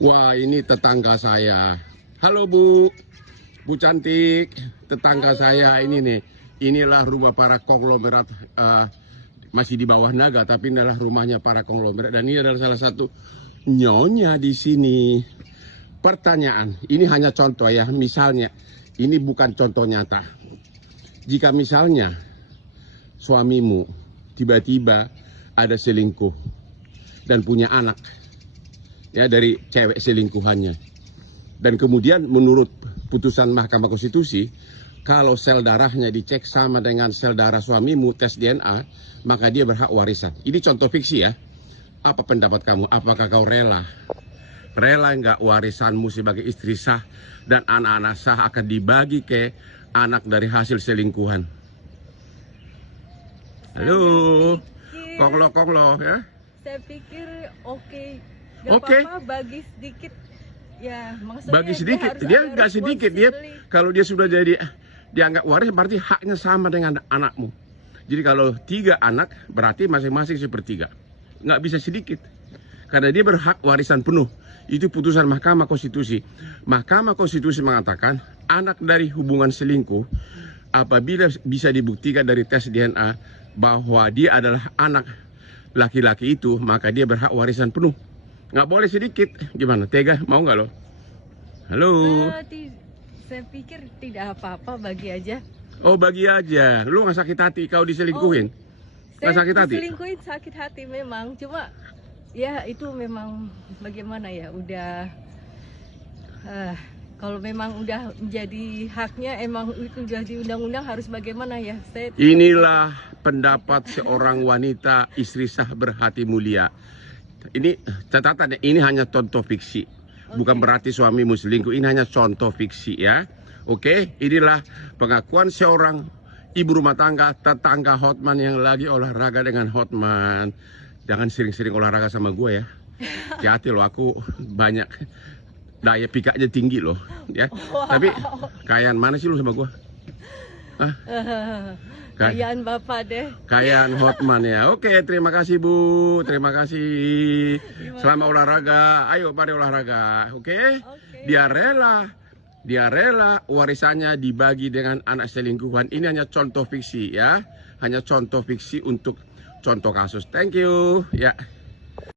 Wah, ini tetangga saya. Halo Bu, Bu cantik, tetangga saya ini nih. Inilah rumah para konglomerat, masih di bawah naga, tapi inilah rumahnya para konglomerat. Dan ini adalah salah satu nyonya di sini. Pertanyaan, ini hanya contoh ya. Misalnya, ini bukan contoh nyata. Jika misalnya suamimu tiba-tiba ada selingkuh dan punya anak, ya, dari cewek selingkuhannya, dan kemudian menurut putusan Mahkamah Konstitusi, kalau sel darahnya dicek sama dengan sel darah suamimu, tes DNA, maka dia berhak warisan. Ini contoh fiksi ya. Apa pendapat kamu? Apakah kau rela nggak warisanmu sebagai istri sah dan anak-anak sah akan dibagi ke anak dari hasil selingkuhan? Halo, konglo ya. Saya pikir oke. Oke. Apa-apa bagi sedikit. Ya, maksudnya Bagi sedikit, dia nggak sedikit. Dia kalau dia sudah jadi dianggap waris, berarti haknya sama dengan anakmu. Jadi kalau 3 anak, berarti masing-masing sepertiga. Nggak bisa sedikit, karena dia berhak warisan penuh. Itu putusan Mahkamah Konstitusi. Mahkamah Konstitusi mengatakan anak dari hubungan selingkuh, apabila bisa dibuktikan dari tes DNA bahwa dia adalah anak laki-laki itu, maka dia berhak warisan penuh. Nggak boleh sedikit. Gimana? Tega? Mau nggak lo? Halo? Saya pikir tidak apa-apa, bagi aja. Oh, bagi aja. Lu nggak sakit hati kau diselingkuhin? Nggak sakit hati? Diselingkuhin sakit hati memang. Cuma ya itu memang bagaimana ya, udah kalau memang udah menjadi haknya, emang itu udah di undang-undang, harus bagaimana ya. Inilah pendapat seorang wanita istri sah berhati mulia. Ini catatan, ini hanya contoh fiksi. Bukan berarti suamimu selingkuh, ini hanya contoh fiksi ya. Oke, inilah pengakuan seorang ibu rumah tangga, tetangga Hotman yang lagi olahraga dengan Hotman. Jangan sering-sering olahraga sama gue ya. Hati-hati loh, aku banyak daya pikatnya tinggi loh ya. Wow. Tapi kayaan mana sih lu sama gue? Hah? Kayaan Bapak deh. Kayaan Hotman ya. Oke, terima kasih Bu. Terima kasih. Selamat olahraga. Ayo mari olahraga. Oke? Dia rela warisannya dibagi dengan anak selingkuhan. Ini hanya contoh fiksi ya. Hanya contoh fiksi untuk contoh kasus. Thank you. Ya.